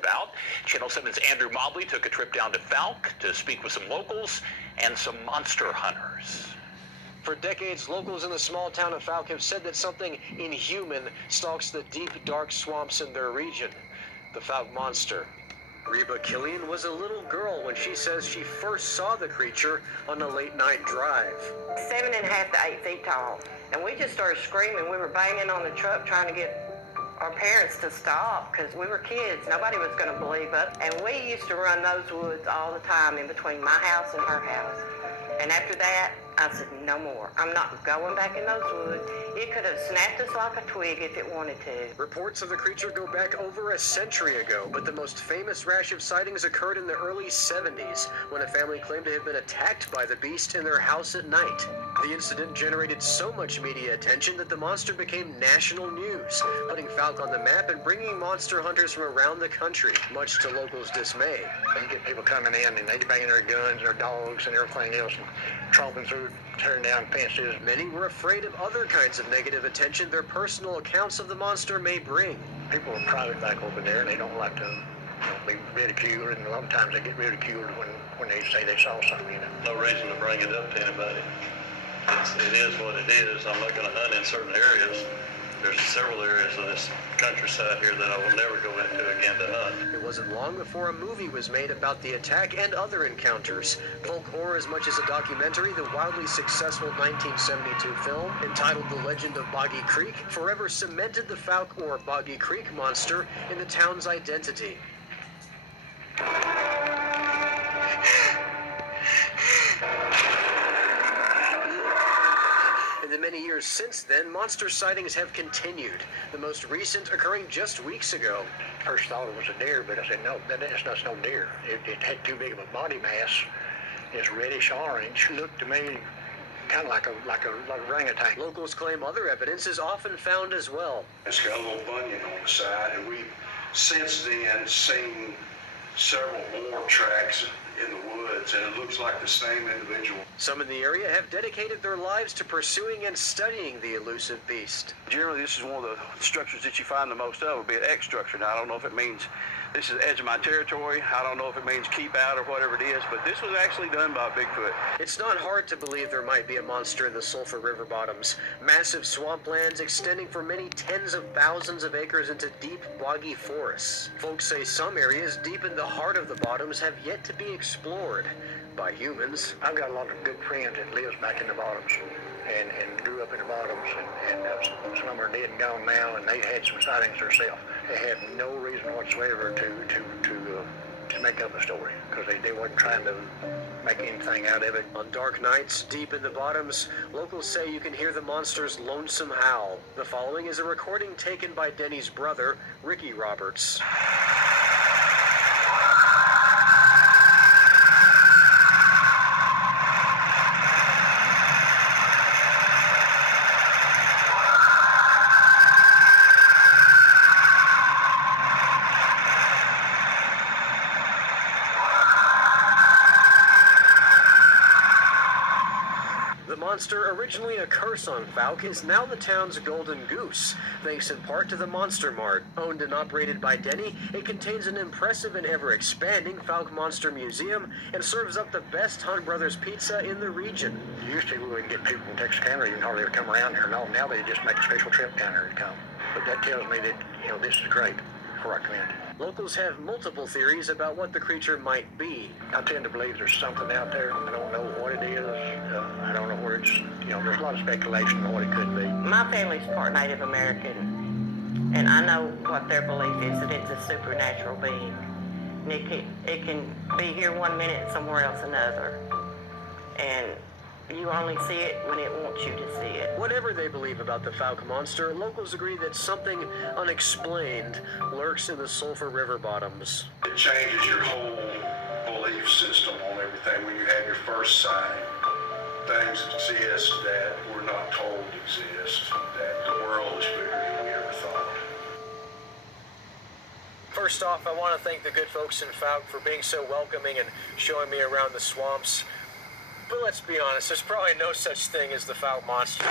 about. Channel 7's Andrew Mobley took a trip down to Fouke to speak with some locals and some monster hunters. For decades, locals in the small town of Fouke have said that something inhuman stalks the deep, dark swamps in their region, the Fouke monster. Reba Killian was a little girl when she says she first saw the creature on a late-night drive. 7.5 to 8 feet tall. And we just started screaming. We were banging on the truck trying to get our parents to stop because we were kids. Nobody was going to believe us. And we used to run those woods all the time in between my house and her house. And after that, I said, no more. I'm not going back in those woods. It could have snapped us like a twig if it wanted to. Reports of the creature go back over a century ago, but the most famous rash of sightings occurred in the early 70s, when a family claimed to have been attacked by the beast in their house at night. The incident generated so much media attention that the monster became national news, putting Fouke on the map and bringing monster hunters from around the country, much to locals' dismay. You get people coming in and they banging their guns and their dogs and everything else and tromping through, tearing down fences. Many were afraid of other kinds of negative attention their personal accounts of the monster may bring. People are private back over there and they don't like to be ridiculed, and a lot of times they get ridiculed when they say they saw something. No reason to bring it up to anybody. It is what it is. I'm not going to hunt in certain areas. There's several areas of this countryside here that I will never go into again to hunt. It wasn't long before a movie was made about the attack and other encounters. Folk horror as much as a documentary, the wildly successful 1972 film, entitled The Legend of Boggy Creek, forever cemented the Fouke or Boggy Creek monster in the town's identity. In the many years since then, monster sightings have continued, the most recent occurring just weeks ago. First thought it was a deer, but I said, no, that's not no deer. It had too big of a body mass. It's reddish orange. Looked to me kind of like a orangutan. Locals claim other evidence is often found as well. It's got a little bunion on the side, and we've since then seen several more tracks in the woods, and it looks like the same individual. Some in the area have dedicated their lives to pursuing and studying the elusive beast. Generally, this is one of the structures that you find the most of, would be an X structure. Now, I don't know if it means this is the edge of my territory. I don't know if it means keep out or whatever it is, but this was actually done by Bigfoot. It's not hard to believe there might be a monster in the Sulphur River bottoms. Massive swamplands extending for many tens of thousands of acres into deep, boggy forests. Folks say some areas deep in the heart of the bottoms have yet to be explored by humans. I've got a lot of good friends that lives back in the bottoms and grew up in the bottoms, and some of them are dead and gone now, and they had some sightings themselves. They had no reason whatsoever to make up a story, because they weren't trying to make anything out of it. On dark nights, deep in the bottoms, locals say you can hear the monster's lonesome howl. The following is a recording taken by Denny's brother, Ricky Roberts. The monster, originally a curse on Fouke, is now the town's golden goose, thanks in part to the Monster Mart. Owned and operated by Denny, it contains an impressive and ever-expanding Fouke Monster Museum and serves up the best Hunt Brothers pizza in the region. Used to, we wouldn't get people from Texarkana even hardly ever come around here. No, now they just make a special trip down here to come. But that tells me that, this is great for our community. Locals have multiple theories about what the creature might be. I tend to believe there's something out there. I don't know what it is. I don't know where it's, there's a lot of speculation on what it could be. My family's part Native American, and I know what their belief is, that it's a supernatural being. And it can be here one minute and somewhere else another. And you only see it when it wants you to see it. Whatever they believe about the Fouke monster, locals agree that something unexplained lurks in the Sulphur River bottoms. It changes your whole belief system on everything when you have your first sighting. Things exist that we're not told exist, that the world is bigger than we ever thought. First off, I want to thank the good folks in Fouke for being so welcoming and showing me around the swamps. But let's be honest, there's probably no such thing as the Fouke monster.